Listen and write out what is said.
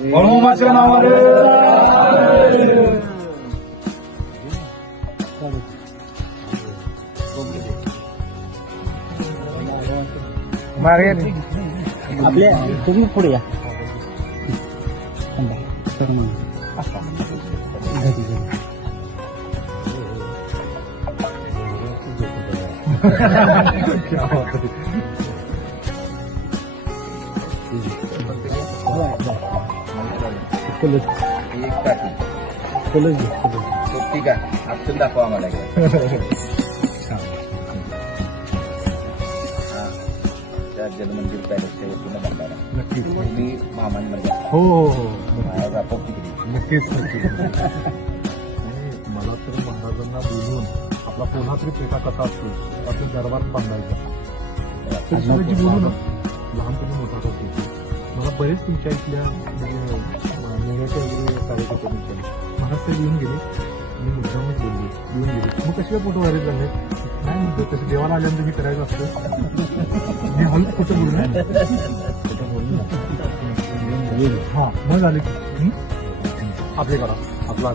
हनुमाच्या नावाने आपल्या तुम्ही पुढे या ठीक आहे आपण दाखवा आम्हाला त्या जलमंदिर पॅलेसच्या वतीनं भंडारा नक्कीच तुम्ही मामांमध्ये हो हो हो राहतो तिकडे नक्कीच नक्कीच आणि मला तर महाराजांना बोलून आपला कोल्हापुरी पेटा कसा असतो आपल्या दरबार बांधायचा तर शिवाजी बोलून लहानपणी मोठा होतो मला बरेच तुमच्या इथल्या म्हणजे नेण्याच्या वगैरे कार्यकर्त्यांनी महाराज साहेब येऊन गेले मी मुद्दामच बोलले येऊन गेले मग कसे फोटो व्हायरल झाले नाही म्हणतो तसं देवाला आल्यानंतर हे करायचं असतं मी हळूच खोटं बोललो हा मग झाले की आपले करा आपला